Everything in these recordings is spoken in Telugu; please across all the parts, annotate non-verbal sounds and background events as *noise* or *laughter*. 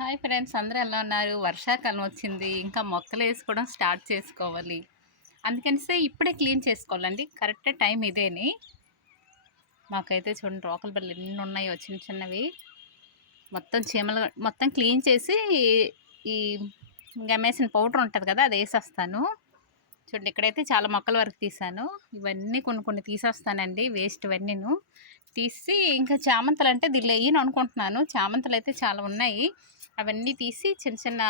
హాయ్ ఫ్రెండ్స్ అందరూ ఎలా ఉన్నారు? వర్షాకాలం వచ్చింది ఇంకా మొక్కలు వేసుకోవడం స్టార్ట్ చేసుకోవాలి. అందుకనిసే ఇప్పుడే క్లీన్ చేసుకోవాలండి. కరెక్ట్ టైం ఇదేని. మాకైతే చూడండి రోకల బళ్ళు ఎన్ని ఉన్నాయో చిన్న చిన్నవి. మొత్తం చీమలు మొత్తం క్లీన్ చేసి ఈ గమేసిన పౌడర్ ఉంటుంది కదా అది వేసేస్తాను. చూడండి ఇక్కడైతే చాలా మొక్కల వరకు తీసాను. ఇవన్నీ కొన్ని కొన్ని తీసేస్తానండి వేస్ట్ ఇవన్నీను. తీసి ఇంకా చామంతులు అంటే దీనిలో వేయను అనుకుంటున్నాను. చామంతులు అయితే చాలా ఉన్నాయి. అవన్నీ తీసి చిన్న చిన్న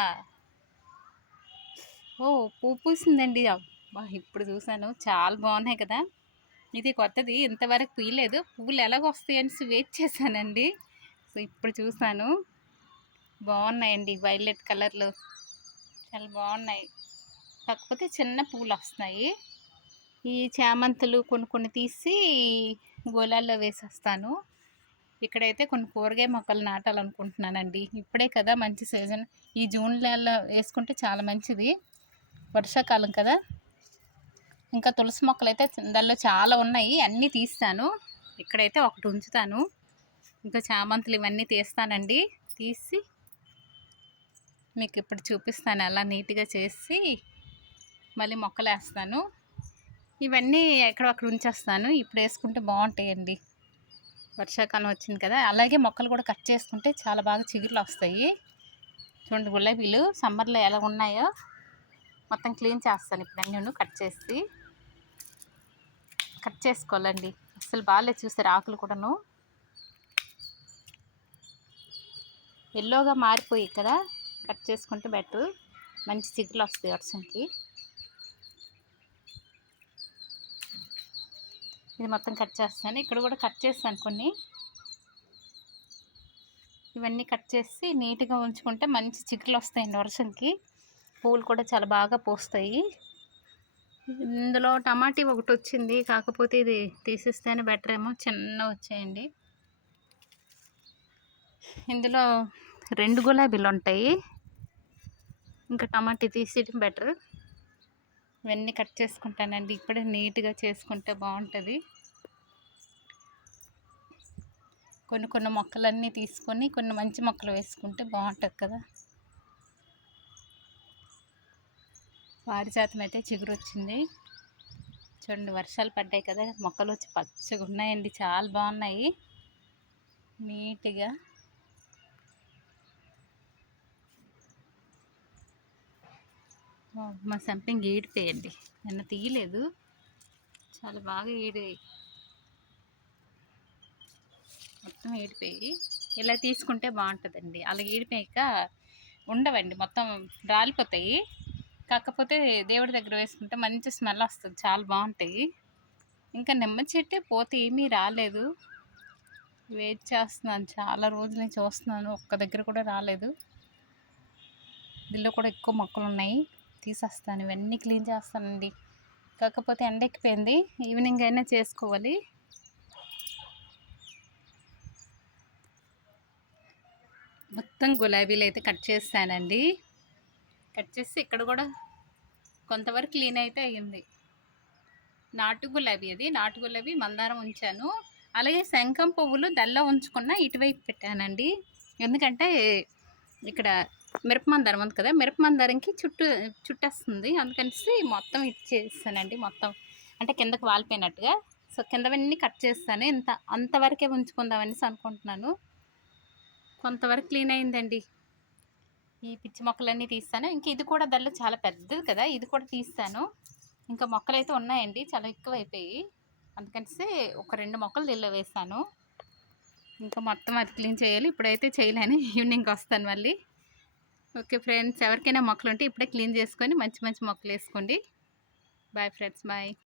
ఓ పూ పూసిందండి. అబ్బా ఇప్పుడు చూసాను చాలా బాగున్నాయి కదా. ఇది కొత్తది. ఇంతవరకు పూయలేదు పువ్వులు ఎలాగ వస్తాయని వెయిట్ చేశానండి. సో ఇప్పుడు చూసాను బాగున్నాయండి వైలెట్ కలర్లు. చాలా బాగున్నాయి. కాకపోతే చిన్న పువ్వులు వస్తున్నాయి. ఈ చామంతులు కొన్ని కొన్ని తీసి గోళాల్లో వేసేస్తాను. ఇక్కడైతే కొన్ని కూరగాయ మొక్కలు నాటాలనుకుంటున్నానండి. ఇప్పుడే కదా మంచి సీజన్. ఈ జూన్ నెలలో వేసుకుంటే చాలా మంచిది. వర్షాకాలం కదా. ఇంకా తులసి మొక్కలు అయితే దానిలో చాలా ఉన్నాయి. అన్నీ తీస్తాను. ఇక్కడైతే ఒకటి ఉంచుతాను. ఇంకా చామంతులు ఇవన్నీ తీస్తానండి. తీసి మీకు ఇప్పుడు చూపిస్తాను. అలా నీట్గా చేసి మళ్ళీ మొక్కలు వేస్తాను ఇవన్నీ ఎక్కడొక్కడ ఉంచేస్తాను. ఇప్పుడు వేసుకుంటే బాగుంటాయండి. వర్షాకాలం వచ్చింది కదా అలాగే మొక్కలు కూడా కట్ చేసుకుంటే చాలా బాగా చిగురులు వస్తాయి. చూడండి గులాబీలు సమ్మర్లో ఎలా ఉన్నాయో మొత్తం క్లీన్ చేస్తాను ఇప్పుడు అన్నీ కట్ చేసి. కట్ చేసుకోవాలండి. అసలు బాగాలేదు చూస్తారు ఆకులు కూడాను. ఎల్లోగా మారిపోయి కదా కట్ చేసుకుంటే బెటర్. మంచి చిగురులు వస్తాయి వర్షంకి ఇది మొత్తం కట్ చేస్తాను. ఇక్కడ కూడా కట్ చేస్తాను కొన్ని. ఇవన్నీ కట్ చేసి నీట్గా ఉంచుకుంటే మంచి చిక్కులు వస్తాయండి వర్షంకి. పూలు కూడా చాలా బాగా పోస్తాయి. ఇందులో టమాటీ ఒకటి వచ్చింది. కాకపోతే ఇది తీసిస్తేనే బెటర్ ఏమో. చిన్న వచ్చాయండి. ఇందులో రెండు గులాబీలు ఉంటాయి. ఇంకా టమాటీ తీసేయడం బెటర్. ఇవన్నీ కట్ చేసుకుంటానండి. ఇప్పుడే నీట్గా చేసుకుంటే బాగుంటుంది కొన్ని కొన్ని మొక్కలన్నీ తీసుకొని కొన్ని మంచి మొక్కలు వేసుకుంటే బాగుంటుంది కదా. పారిజాతం అయితే చిగురు వచ్చింది చూడండి వర్షాలు పడ్డాయి కదా. మొక్కలు వచ్చి పచ్చగా ఉన్నాయండి చాలా బాగున్నాయి నీట్గా. మా సంపింగ్ ఏడిపోయండి నిన్న తీయలేదు. చాలా బాగా ఏడిపోయి మొత్తం ఏడిపోయి. ఇలా తీసుకుంటే బాగుంటుందండి. అలా ఏడిపోయాక ఉండవండి. మొత్తం రాలిపోతాయి. కాకపోతే దేవుడి దగ్గర వేసుకుంటే మంచి స్మెల్ వస్తుంది. చాలా బాగుంటాయి. ఇంకా నిమ్మ చెట్టే పోతే ఏమీ రాలేదు. వెయిట్ చేస్తున్నాను. చాలా రోజుల నుంచి చూస్తున్నాను. ఒక్క దగ్గర కూడా రాలేదు. దీనిలో కూడా ఎక్కువ మొక్కలు ఉన్నాయి. తీసేస్తాను ఇవన్నీ క్లీన్ చేస్తానండి. కాకపోతే ఎండ ఎక్కిపోయింది ఈవినింగ్ అయినా చేసుకోవాలి. మొత్తం గులాబీలు అయితే కట్ చేస్తానండి. కట్ చేసి ఇక్కడ కూడా కొంతవరకు క్లీన్ అయితే అయ్యింది. నాటు గులాబీ అది నాటు గులాబీ మందారం ఉంచాను. అలాగే శంఖం పువ్వులు దల్ల ఉంచుకున్న ఇటువైపు పెట్టానండి. ఎందుకంటే ఇక్కడ మిరపమందారం ఉంది కదా మిరపమందారంకి చుట్టూ చుట్టేస్తుంది. అందుకనేసి మొత్తం ఇచ్చేస్తానండి మొత్తం. అంటే కిందకు వాలిపోయినట్టుగా. సో కిందవన్నీ కట్ చేస్తాను. ఇంత అంతవరకే ఉంచుకుందామనేసి అనుకుంటున్నాను. కొంతవరకు క్లీన్ అయిందండి. ఈ పిచ్చి మొక్కలన్నీ తీస్తాను. ఇంకా ఇది కూడా దానిలో చాలా పెద్దది కదా ఇది కూడా తీస్తాను. ఇంకా మొక్కలు అయితే ఉన్నాయండి చాలా ఎక్కువ అయిపోయి ఒక రెండు మొక్కలు దీనిలో వేస్తాను ఇంకా మొత్తం అది క్లీన్ చేయాలి. ఇప్పుడైతే చేయలేను. *laughs* ఈవినింగ్ వస్తాను మళ్ళీ. ఓకే ఫ్రెండ్స్ ఎవరికైనా మొక్కలు ఉంటే ఇప్పుడే క్లీన్ చేసుకొని మంచి మంచి మొక్కలు వేసుకోండి బాయ్ ఫ్రెండ్స్ బాయ్.